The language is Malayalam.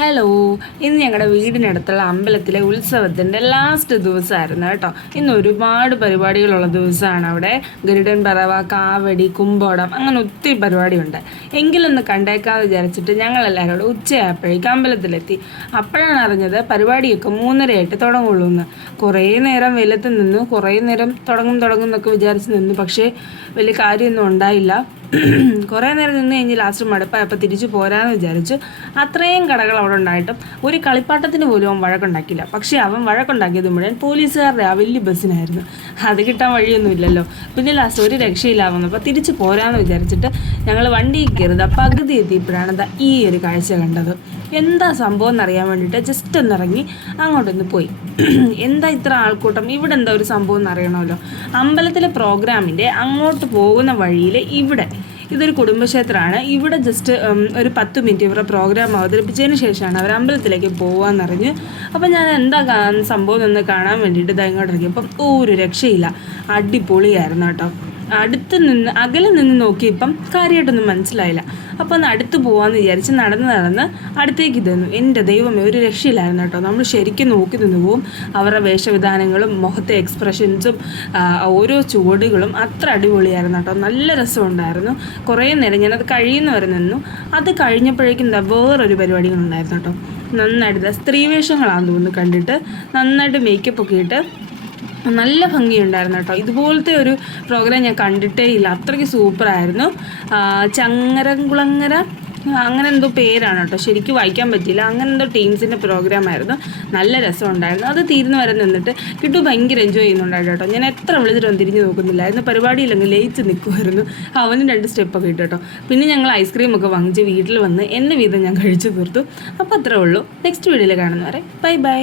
ഹലോ, ഇന്ന് ഞങ്ങളുടെ വീടിനടുത്തുള്ള അമ്പലത്തിലെ ഉത്സവത്തിൻ്റെ ലാസ്റ്റ് ദിവസമായിരുന്നു കേട്ടോ. ഇന്ന് ഒരുപാട് പരിപാടികളുള്ള ദിവസമാണ്. അവിടെ ഗരുഡൻ പറവ, കാവടി, കുമ്പോടം, അങ്ങനെ ഒത്തിരി പരിപാടിയുണ്ട്. എങ്കിലൊന്ന് കണ്ടേക്കാന്ന് വിചാരിച്ചിട്ട് ഞങ്ങളെല്ലാവരും കൂടെ ഉച്ചയായപ്പോഴേക്കും അമ്പലത്തിലെത്തി. അപ്പോഴാണ് അറിഞ്ഞത് പരിപാടിയൊക്കെ 3:30 തുടങ്ങുള്ളൂ എന്ന്. കുറേ നേരം വെയിലത്ത് നിന്നു, കുറേ നേരം തുടങ്ങും എന്നൊക്കെ വിചാരിച്ച് നിന്നു. പക്ഷേ വലിയ കാര്യമൊന്നും ഉണ്ടായില്ല. കുറേ നേരം നിന്ന് കഴിഞ്ഞ് ലാസ്റ്റ് മടുപ്പായപ്പോൾ തിരിച്ചു പോരാന്ന് വിചാരിച്ചു. അത്രയും കടകൾ അവിടെ ഉണ്ടായിട്ടും ഒരു കളിപ്പാട്ടത്തിന് പോലും അവൻ വഴക്കുണ്ടാക്കില്ല. പക്ഷേ അവൻ വഴക്കുണ്ടാക്കിയത് മുഴുവൻ പോലീസുകാരുടെ ആ വലിയ ബസ്സിനായിരുന്നു. അത് കിട്ടാൻ വഴിയൊന്നുമില്ലല്ലോ. പിന്നെ ലാസ്റ്റ് ഒരു രക്ഷയില്ല വന്നപ്പോൾ തിരിച്ചു പോരാന്ന് വിചാരിച്ചിട്ട് ഞങ്ങൾ വണ്ടിയിൽ കയറുന്നത് പകുതി എത്തിയപ്പോഴാണ് ഈ ഒരു കാഴ്ച കണ്ടത്. എന്താ സംഭവം എന്നറിയാൻ വേണ്ടിയിട്ട് ജസ്റ്റ് ഒന്നിറങ്ങി അങ്ങോട്ടൊന്ന് പോയി. എന്താ ഇത്ര ആൾക്കൂട്ടം, ഇവിടെ എന്താ ഒരു സംഭവം എന്നറിയണമല്ലോ. അമ്പലത്തിലെ പ്രോഗ്രാമിൻ്റെ അങ്ങോട്ട് പോകുന്ന വഴിയിൽ ഇതൊരു കുടുംബക്ഷേത്രമാണ്. ഇവിടെ ജസ്റ്റ് ഒരു 10 മിനിറ്റ് ഇവരുടെ പ്രോഗ്രാം അവതരിപ്പിച്ചതിന് ശേഷമാണ് അവർ അമ്പലത്തിലേക്ക് പോകാമെന്നറിഞ്ഞ്. അപ്പം ഞാൻ എന്താ സംഭവം എന്ന് കാണാൻ വേണ്ടിയിട്ട് ഇങ്ങോട്ട് ഇറങ്ങിയപ്പം ഒരു രക്ഷയില്ല, അടിപൊളിയായിരുന്നു കേട്ടോ. അകലെ നിന്ന് നോക്കിയപ്പം കാര്യമായിട്ടൊന്നും മനസ്സിലായില്ല. അപ്പോൾ ഒന്ന് അടുത്ത് പോകാമെന്ന് വിചാരിച്ച് നടന്ന് അടുത്തേക്ക് തന്നു. എൻ്റെ ദൈവമേ, ഒരു രക്ഷയില്ലായിരുന്നു കേട്ടോ. നമ്മൾ ശരിക്കും നോക്കി നിന്ന് പോവും. അവരുടെ വേഷവിധാനങ്ങളും മുഖത്തെ എക്സ്പ്രഷൻസും ഓരോ ചുവടുകളും അത്ര അടിപൊളിയായിരുന്നു കേട്ടോ. നല്ല രസമുണ്ടായിരുന്നു. കുറേ നേരം ഞാനത് കഴിയുന്നവരെ നിന്നു. അത് കഴിഞ്ഞപ്പോഴേക്കും വേറൊരു പരിപാടികളുണ്ടായിരുന്നു കേട്ടോ. നന്നായിട്ട് സ്ത്രീവേഷങ്ങളാണെന്ന് തോന്നുന്നു. കണ്ടിട്ട് നന്നായിട്ട് മേക്കപ്പ് ഒക്കെ ഇട്ട് നല്ല ഭംഗിയുണ്ടായിരുന്നു കേട്ടോ. ഇതുപോലത്തെ ഒരു പ്രോഗ്രാം ഞാൻ കണ്ടിട്ടേ ഇല്ല. അത്രയ്ക്ക് സൂപ്പറായിരുന്നു. ചങ്ങരംകുളങ്ങര അങ്ങനെ എന്തോ പേരാണ് കേട്ടോ, ശരിക്കും വായിക്കാൻ പറ്റിയില്ല. അങ്ങനെ എന്തോ ടീംസിൻ്റെ പ്രോഗ്രാമായിരുന്നു. നല്ല രസമുണ്ടായിരുന്നു. അത് തീരുന്ന വരെ നിന്നിട്ട് കിട്ടു ഭയങ്കര എൻജോയ് ചെയ്യുന്നുണ്ടായിരുന്നു കേട്ടോ. ഞാൻ എത്ര വിളിച്ചിട്ടൊന്നും തിരിഞ്ഞ് നോക്കുന്നില്ലായിരുന്നു. പരിപാടിയില്ലെങ്കിൽ ലയിച്ച് നിൽക്കുമായിരുന്നു. അവനും 2 സ്റ്റെപ്പൊക്കെ ഇട്ടു കേട്ടോ. പിന്നെ ഞങ്ങൾ ഐസ്ക്രീമൊക്കെ വാങ്ങിച്ച് വീട്ടിൽ വന്ന് എൻ്റെ വീതം ഞാൻ കഴിച്ചു തീർത്തു. അപ്പോൾ അത്രേ ഉള്ളൂ. നെക്സ്റ്റ് വീഡിയോയിൽ കാണുന്നവരെ ബൈ.